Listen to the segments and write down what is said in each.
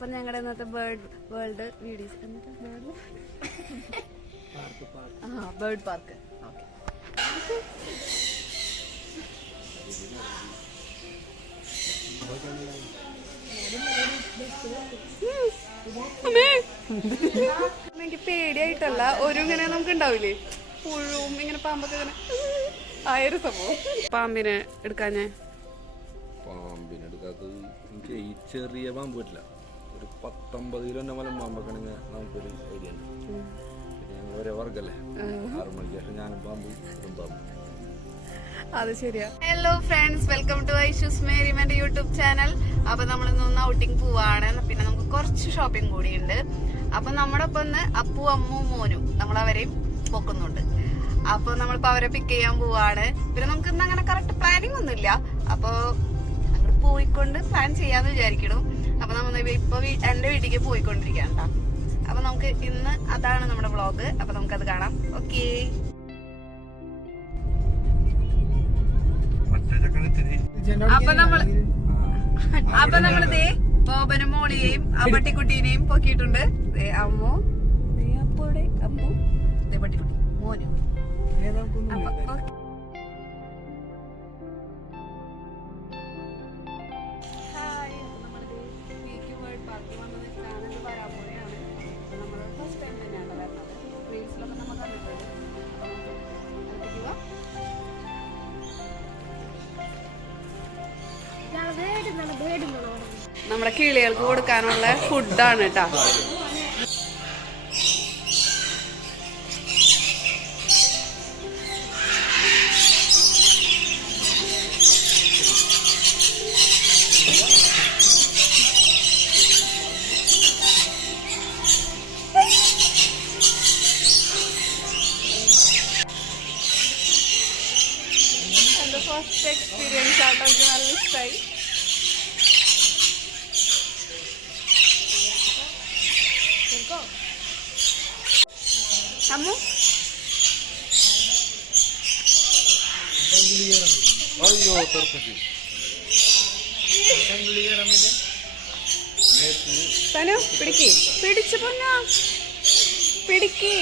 അപ്പൊ ഞങ്ങളുടെ ഇന്നത്തെ world videos bird park. Okay, എനിക്ക് പേടിയായിട്ടല്ല, ഒരു ഇങ്ങനെ നമുക്ക് ഉണ്ടാവില്ലേ പുഴുവും ഇങ്ങനെ പാമ്പൊക്കെ ഇങ്ങനെ ആയൊരു സംഭവം. പാമ്പിനെ എടുക്കാഞ്ഞേ? പാമ്പിനെടുക്കാത്തത് എനിക്ക് ഈ ചെറിയ പാമ്പ് പറ്റില്ല. ഒരു 19 കിലോ പാമ്പൊക്കെ ആണെങ്കിൽ നമുക്കൊരു ഐഡിയ ഉണ്ട്. പിന്നെ ഞങ്ങൾ ഒരേ വർഗല്ലേ, 6 മണിക്ക് ശേഷം ഞാനും പാമ്പ് പാമ്പ്. അത് ശരിയാ. Hello friends, welcome to Aishu's merriment YouTube channel. അപ്പൊ നമ്മളിന്ന് ഔട്ടിങ് പോവാണ്. പിന്നെ നമുക്ക് കുറച്ച് ഷോപ്പിംഗ് കൂടിയുണ്ട്. അപ്പൊ നമ്മുടെ ഒപ്പം ഒന്ന് അപ്പു, അമ്മു, മോനും നമ്മളവരെയും പൊക്കുന്നുണ്ട്. അപ്പൊ നമ്മളിപ്പോ അവരെ പിക്ക് ചെയ്യാൻ പോവാണ്. പിന്നെ നമുക്ക് ഇന്ന് അങ്ങനെ കറക്റ്റ് പ്ലാനിങ് ഒന്നുമില്ല. അപ്പൊ അങ്ങോട്ട് പോയിക്കൊണ്ട് പ്ലാൻ ചെയ്യാന്ന് വിചാരിക്കണം. അപ്പൊ നമ്മൾ ഇപ്പൊ എന്റെ വീട്ടിലേക്ക് പോയിക്കൊണ്ടിരിക്കുകയാണ് കേട്ടോ. അപ്പൊ നമുക്ക് ഇന്ന് അതാണ് നമ്മുടെ വ്ളോഗ്. അപ്പൊ നമുക്കത് കാണാം. ഓക്കേ, അപ്പൊ നമ്മളിതേ ബോബനും മോളിയെയും ആ പട്ടിക്കുട്ടീനെയും പൊക്കിയിട്ടുണ്ട്. അമ്മു, അപ്പൂടെ അപ്പു, പട്ടിക്കുട്ടി മോനും. അപ്പൊ ഹായ്, നമ്മളിത് വേൾഡ് പാർക്കിൽ വന്നത് ചാനൽ വരാൻ പോലെയാണ്. നമ്മൾ ഫസ്റ്റ് ടൈം തന്നെയാണ് വരുന്നത്. റീൽസിലൊക്കെ നമ്മൾ കണ്ടിട്ടുണ്ട്. നമ്മുടെ കിളികൾക്ക് കൊടുക്കാനുള്ള ഫുഡാണ് കേട്ടോ. എന്റെ ഫസ്റ്റ് എക്സ്പീരിയൻസ് ആട്ടോ, എനിക്ക് നല്ല ഇഷ്ടമായി. അമ്മു തനു പിടിക്ക്, പിടിച്ചു പൊന്ന പിടിക്ക്.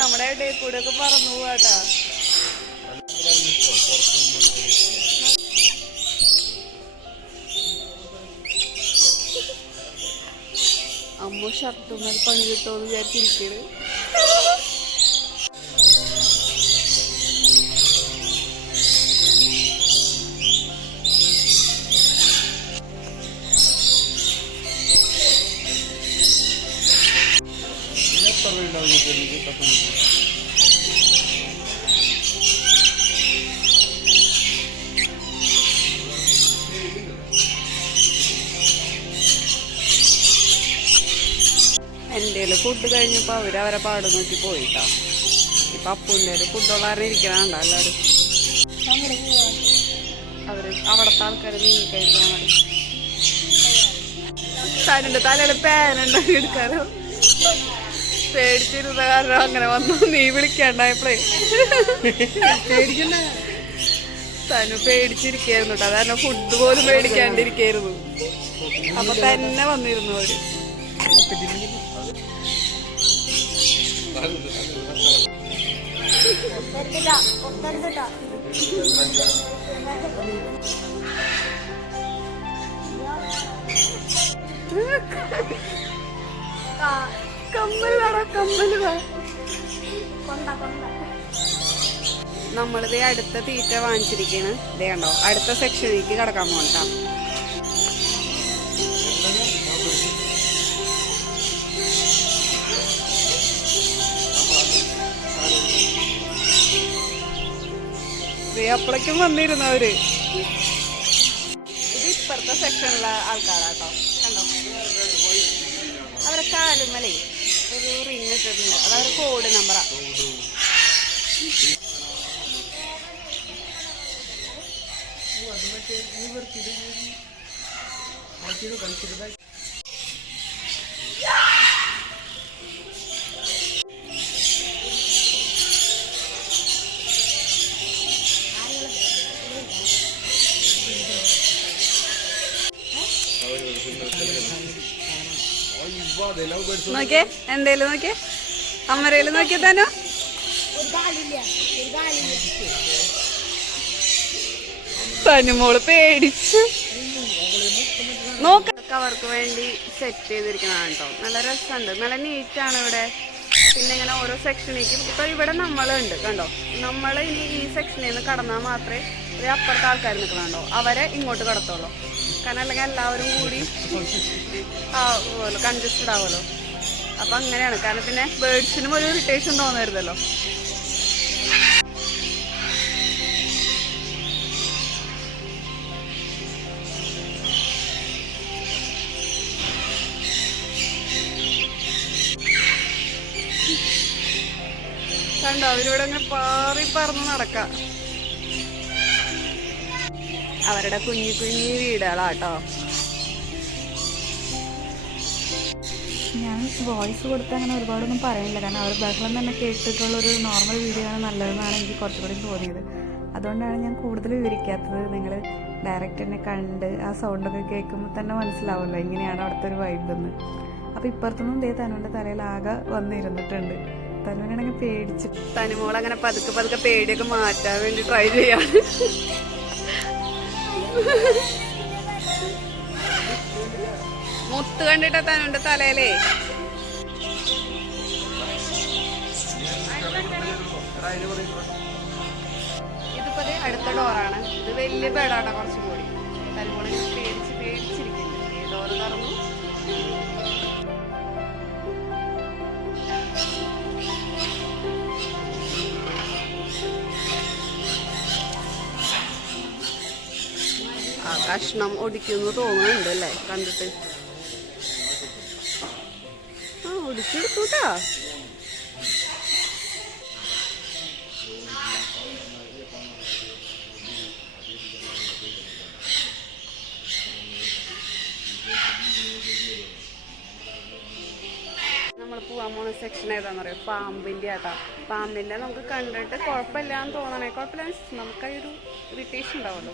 നമ്മുടെ ഇടയിൽ കൂടെ ഒക്കെ പറന്നു പോവാട്ടാ. അമ്മ ഷർട്ടും പണി കിട്ടുമെന്ന് വിചാരിച്ചിരിക്കണ്. എൻ്റെ ഫുഡ് കഴിഞ്ഞപ്പോ അവരെ പാട് നോക്കി പോയിട്ടാ. ഇപ്പൊ അപ്പൂൻ്റെ ഫുഡുള്ളവരെ ഇരിക്കണണ്ട എല്ലാവരും. അവര് അവിടത്തെ ആൾക്കാര് നീ കഴിക്കാൻ തന്റെ തലയിൽ പേനുണ്ടാക്കി എടുക്കാനോ പേടിച്ചിരുന്ന കാരണം അങ്ങനെ വന്നു. നീ വിളിക്കണ്ടായപ്പോഴേ തനു പേടിച്ചിരിക്കായിരുന്നു കേട്ടോ. അതാണ് ഫുഡ് പോലും പേടിക്കാണ്ടിരിക്കായിരുന്നു. അപ്പൊ തന്നെ വന്നിരുന്നു അവര്. നമ്മളിത് അടുത്ത തീറ്റ വാങ്ങിച്ചിരിക്കാണ്. ഇതേ കണ്ടോ, അടുത്ത സെക്ഷനിലേക്ക് കടക്കാൻ പോകണ്ട. അപ്പോഴേക്കും വന്നിരുന്നവര്. ഇത് ഇപ്പുറത്തെ സെക്ഷനിലുള്ള ആൾക്കാരാട്ടോ. കണ്ടോ, അവരെ കാലുമലേ ഒരു റിങ് ഇട്ടിട്ടുണ്ട്. അതവരെ കോഡ് നമ്പറാ. നോക്കിയേ എന്തേലും നോക്കിയേ അമ്മരയില് നോക്കിയേ താനോ തനുമോള് പേടിച്ച് നോക്ക അവർക്ക് വേണ്ടി സെറ്റ് ചെയ്തിരിക്കുന്നതാണ് കേട്ടോ. നല്ല രസമുണ്ട്, നല്ല നീറ്റാണ് ഇവിടെ. പിന്നെ ഇങ്ങനെ ഓരോ സെക്ഷനിലേക്കും ഇപ്പൊ ഇവിടെ നമ്മളുണ്ട് കണ്ടോ. നമ്മൾ ഇനി ഈ സെക്ഷനിൽ നിന്ന് കടന്നാൽ മാത്രമേ ഒരു അപ്പുറത്തെ ആൾക്കാർ നിൽക്കണുണ്ടോ അവരെ ഇങ്ങോട്ട് കടത്തുള്ളൂ. കാരണം അല്ലെങ്കിൽ എല്ലാവരും കൂടി ആവുമല്ലോ, കൺജസ്റ്റഡ് ആവുമല്ലോ. അപ്പൊ അങ്ങനെയാണ്. കാരണം പിന്നെ ബേർഡ്സിനും ഒരു ഇറിറ്റേഷൻ തോന്നരുതല്ലോ. കണ്ടോ അവരിവിടെ അങ്ങനെ പാറി പറന്ന് നടക്കാം. അവരുടെ കുഞ്ഞു കുഞ്ഞു വീടുകളാട്ടോ. ഞാൻ വോയിസ് കൊടുത്ത് അങ്ങനെ ഒരുപാടൊന്നും പറയുന്നില്ല, കാരണം അവർ ബഹളം തന്നെ കേട്ടിട്ടുള്ളൊരു നോർമൽ വീഡിയോ ആണ് നല്ലതെന്നാണ് എനിക്ക് കുറച്ചുകൂടി തോന്നിയത്. അതുകൊണ്ടാണ് ഞാൻ കൂടുതൽ വിവരിക്കാത്തത്. നിങ്ങൾ ഡയറക്റ്റ് തന്നെ കണ്ട് ആ സൗണ്ടൊക്കെ കേൾക്കുമ്പോൾ തന്നെ മനസ്സിലാവുമല്ലോ എങ്ങനെയാണ് അവിടുത്തെ ഒരു വൈബ് എന്ന്. അപ്പോൾ ഇപ്പുറത്തൊന്നും ദേ തനുവിൻ്റെ തലയിൽ ആകെ വന്നിരുന്നിട്ടുണ്ട്. തനുവിനാണെങ്കിൽ പേടിച്ച്. തനുമോൾ അങ്ങനെ പതുക്കെ പതുക്കെ പേടിയൊക്കെ മാറ്റാൻ വേണ്ടി ട്രൈ ചെയ്യാണ്. മുത്ത് കണ്ടിട്ടാ തനുവിന്റെ തലയിലേ. ഇതിപ്പോ അടുത്ത ഡോറാണ്. ഇത് വലിയ ബേഡാണ് കുറച്ചും കൂടി. തനുമോളെ പേടിച്ചിരിക്കുന്നു. ഈ ഡോറ് തുറന്നു. ആ കഷ്ണം ഒടിക്കുന്നു തോന്നുന്നുണ്ട് അല്ലേ കണ്ടിട്ട്. ആ ഒടിച്ചെടുത്തൂട്ടാ. നമ്മൾ പോവാൻ പോണ സെക്ഷൻ ഏതാന്ന് പറയാം, പാമ്പിന്റെ ആട്ടാ. പാമ്പിന്റെ നമുക്ക് കണ്ടിട്ട് കുഴപ്പമില്ലാന്ന് തോന്നണേ. കുഴപ്പമില്ല, നമുക്ക് ഒരു ഇറിറ്റേഷൻ ഉണ്ടാവുമല്ലോ.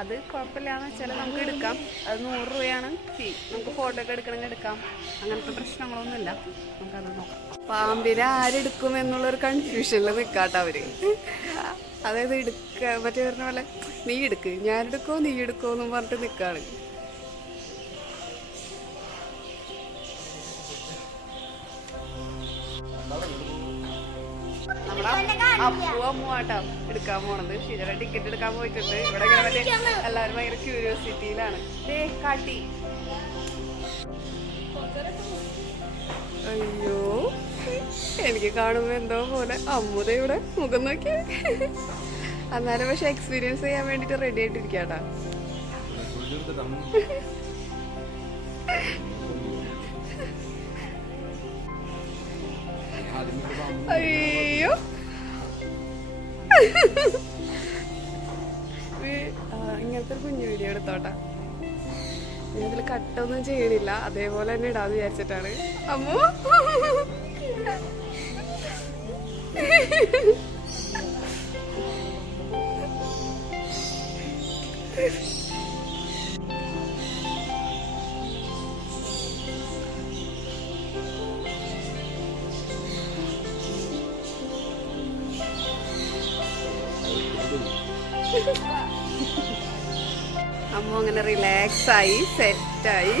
അത് കുഴപ്പമില്ലാന്ന് വെച്ചാൽ നമുക്ക് എടുക്കാം. അത് 100 രൂപയാണ് ഫീ. നമുക്ക് ഫോട്ടോ ഒക്കെ എടുക്കണമെങ്കിൽ എടുക്കാം. അങ്ങനത്തെ പ്രശ്നങ്ങളൊന്നുമില്ല. നമുക്കത് നോക്കാം. പാമ്പിനെ ആരെടുക്കും എന്നുള്ളൊരു കൺഫ്യൂഷനിൽ നിൽക്കാട്ടോ അവര്. അതായത് മറ്റേ പറഞ്ഞ പോലെ നീ എടുക്ക്, ഞാനെടുക്കോ നീ എടുക്കോ എന്നും പറഞ്ഞിട്ട് നിൽക്കാണ്. അമ്മുവാട്ടോ എടുക്കാൻ പോണത്. ഷിജറ ടിക്കറ്റ് എടുക്കാൻ പോയിട്ടുണ്ട്. ഇവിടെ എല്ലാവരും ഭയങ്കര ക്യൂരിയോസിറ്റിയിലാണ്. കാട്ടി. അയ്യോ എനിക്ക് കാണുമ്പോ എന്തോ പോലെ. അമ്മുത ഇവിടെ മുഖം നോക്കി. എന്നാലും പക്ഷെ എക്സ്പീരിയൻസ് ചെയ്യാൻ വേണ്ടിട്ട് റെഡി ആയിട്ടിരിക്കാട്ടാ. അയ്യോ ഇങ്ങനത്തെ ഒരു കുഞ്ഞു വീഡിയോ എടുത്തോട്ടാ. ഞാൻ ഇതിൽ കട്ടൊന്നും ചെയ്യണില്ല, അതേപോലെ തന്നെ ഇടാന്ന് വിചാരിച്ചിട്ടാണ്. അമ്മോ അമ്മ അങ്ങനെ റിലാക്സ് ആയി സെറ്റായി.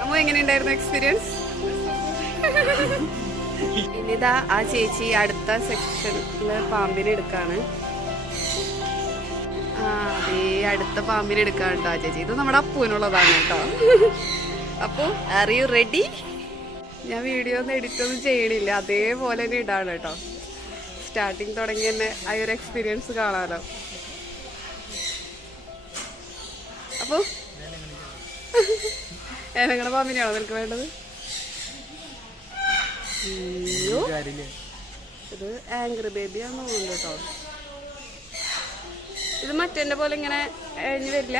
അമ്മ എങ്ങനെയുണ്ടായിരുന്നു എക്സ്പീരിയൻസ്? ഇനിതാ ആ ചേച്ചി അടുത്ത സെക്ഷനില് പാമ്പിനെ എടുക്കാണ്. അതേ അടുത്ത പാമ്പിനെ എടുക്കാണ് കേട്ടോ ആ ചേച്ചി. ഇത് നമ്മുടെ അപ്പൂനുള്ളതാണ് കേട്ടോ. അപ്പോ ആർ യു റെഡി? ഞാൻ വീഡിയോ ഒന്നും എഡിറ്റ് ഒന്നും ചെയ്യണില്ല, അതേപോലെ തന്നെ ഇടാണ് കേട്ടോ. സ്റ്റാർട്ടിങ് തുടങ്ങി തന്നെ ആ ഒരു എക്സ്പീരിയൻസ് കാണാലോ. അപ്പോ നിങ്ങളുടെ പാമ്പിനെയാണോ നിനക്ക് വേണ്ടത്? അയ്യോ ഇത് ആംഗ്രി ബേബിയാന്ന് തോന്നുന്നു കേട്ടോ. ഇത് മറ്റേ പോലെ ഇങ്ങനെ എഴുതി വരില്ല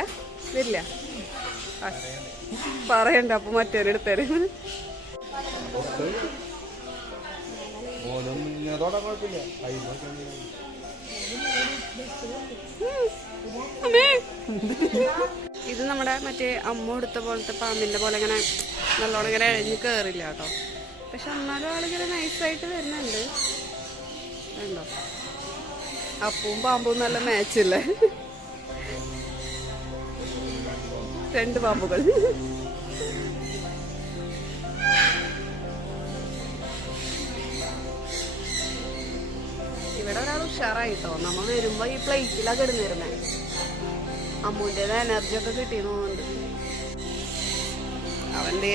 പറയണ്ട. അപ്പൊ മറ്റേ എടുത്തേര്. ഇത് നമ്മുടെ മറ്റേ അമ്മ എടുത്ത പോലത്തെ പാമ്പിന്റെ പോലെ ഇങ്ങനെ നല്ലോണം ഇങ്ങനെ എഴഞ്ഞ് കേറില്ല കേട്ടോ. പക്ഷെ എന്നാലും ആളിങ്ങനെ നൈസായിട്ട് വരുന്നുണ്ട്. കണ്ടോ, അപ്പവും പാമ്പും നല്ല മാച്ചില്ലേ? 2 പാമ്പുകൾ. ഇവിടെ ഒരാൾ ഉഷാറായിട്ടോ. നമ്മ വരുമ്പോ ഈ പ്ലേറ്റിലാ കിടന്നിരുന്നേ. അമ്മൂൻ്റെത് എനർജി ഒക്കെ കിട്ടിയെന്ന് തോന്നുന്നുണ്ട്.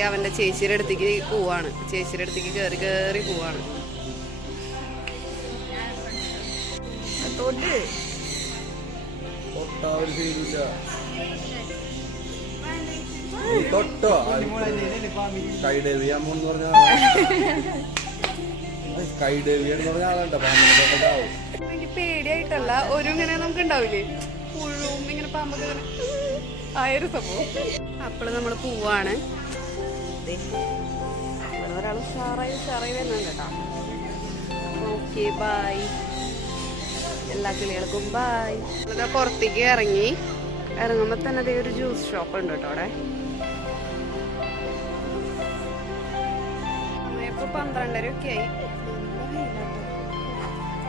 അവന്റെ ചേച്ചിയുടെ അടുത്തേക്ക് പോവാണ്. ചേച്ചിയുടെ അടുത്തേക്ക് കേറി പോവാണ്. തൊട്ട് തൊട്ടോ സ്കൈഡേവിയാന്ന് പറഞ്ഞ സ്കൈഡേവിയെന്ന് പറഞ്ഞ ആളാട്ടോ പാമ്പിനെ തൊട്ടതാവും. എനിക്ക് പേടിയായിട്ടല്ല, ഒരു ഇങ്ങനെ നമുക്ക് ഉണ്ടാവില്ലേ പുഴുവും ഇങ്ങനെ പാമ്പൊക്കെ ഇങ്ങനെ ആയൊരു സംഭവം. അപ്പോൾ നമ്മൾ പോവാണ്. ഇവിടെ ഒരാൾ ഉഷാറായി വരുന്നുണ്ട് കേട്ടോ. ഓക്കെ, ബൈ എല്ലാ കിളികൾക്കും ബൈ. നമ്മളിതാ പുറത്തേക്ക് ഇറങ്ങുമ്പോ തന്നെ അതേ ഒരു ജ്യൂസ് ഷോപ്പ് ഉണ്ട് കേട്ടോ അവിടെ. ഇപ്പൊ 12:30 ഒക്കെ ആയി.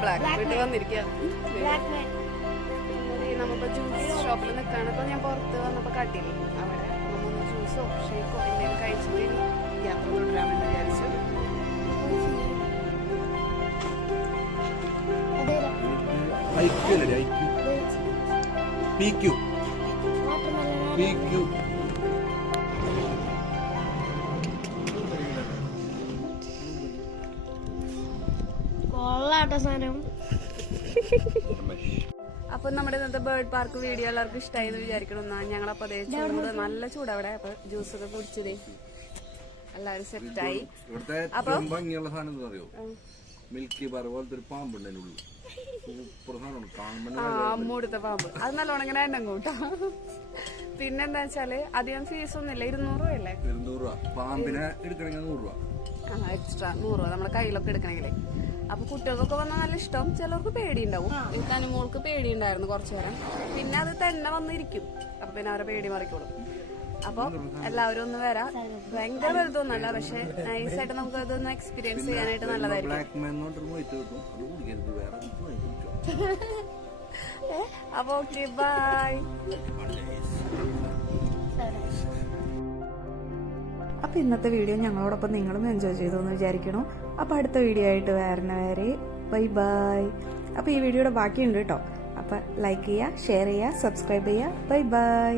ബ്ലാക്ക് വീട്ടിൽ വന്നിരിക്കുക. നമ്മളിപ്പോ ജ്യൂസ് ഷോപ്പിൽ നിൽക്കാണ്. ഇപ്പൊ ഞാൻ പുറത്ത് വന്നപ്പോ കട്ടില്ലേ അവിടെ നമ്മൊന്ന് ജ്യൂസോ ഷേക്കോ എന്തെങ്കിലും കഴിച്ചിട്ട് യാത്ര തുടരാമെന്ന് വിചാരിച്ചു. അപ്പൊ നമ്മുടെ ഇന്നത്തെ ബേർഡ് പാർക്ക് വീഡിയോ എല്ലാവർക്കും ഇഷ്ടമായി എന്ന് വിചാരിക്കണം. ഞങ്ങളപ്പോ അതേ ചൂട് നല്ല ചൂട് അവിടെ. അപ്പൊ ജ്യൂസ് ഒക്കെ കുടിച്ചതേ എല്ലാവരും സെറ്റായി. അപ്പൊ ഭംഗിയുള്ള സാധനം എന്താ അറിയോ? മിൽക്കി ബാർ പോലത്തെ ഒരു പാമ്പുണ്ട് അതിനുള്ളിൽ. സൂപ്പർ സാധനമാണ് കാണുമ്പോൾ. അമ്മൂടുത്ത പാമ്പ് അത് നല്ലോണം ഇങ്ങനെ എണ്ണം കൂട്ടാ. പിന്നെന്താ വെച്ചാല് അധികം ഫീസ് ഒന്നുമില്ല. 200 രൂപയല്ലേ? 200 രൂപ. പാമ്പിനെ എടുക്കണമെങ്കിൽ 100 രൂപ എക്സ്ട്രാ. 100 രൂപ നമ്മുടെ കയ്യിലൊക്കെ എടുക്കണമെങ്കിലേ. അപ്പൊ കുട്ടികൾക്കൊക്കെ വന്നാൽ നല്ല ഇഷ്ടം. ചിലർക്ക് പേടിയുണ്ടാവും. എനിക്ക് അനുമോൾക്ക് പേടിയുണ്ടായിരുന്നു കുറച്ചു നേരം. പിന്നെ അത് തന്നെ വന്നിരിക്കും. അപ്പൊ പിന്നെ അവരെ പേടി മറിക്കോളും. അപ്പൊ എല്ലാവരും ഒന്ന് വരാം. ഭയങ്കര വലുതൊന്നല്ല, പക്ഷെ നൈസായിട്ട് നമുക്ക് അതൊന്ന് എക്സ്പീരിയൻസ് ചെയ്യാനായിട്ട് നല്ലതായിരിക്കും. അപ്പൊ ഓക്കെ, ബൈ. അപ്പോൾ ഇന്നത്തെ വീഡിയോ ഞങ്ങളോടൊപ്പം നിങ്ങളും എൻജോയ് ചെയ്തു എന്ന് വിചാരിക്കണം. അപ്പോൾ അടുത്ത വീഡിയോ ആയിട്ട് വരുന്നവരെ ബൈ ബൈ. അപ്പോൾ ഈ വീഡിയോയുടെ ബാക്കിയുണ്ട് കേട്ടോ. അപ്പോൾ ലൈക്ക് ചെയ്യുക, ഷെയർ ചെയ്യുക, സബ്സ്ക്രൈബ് ചെയ്യുക. Bye bye.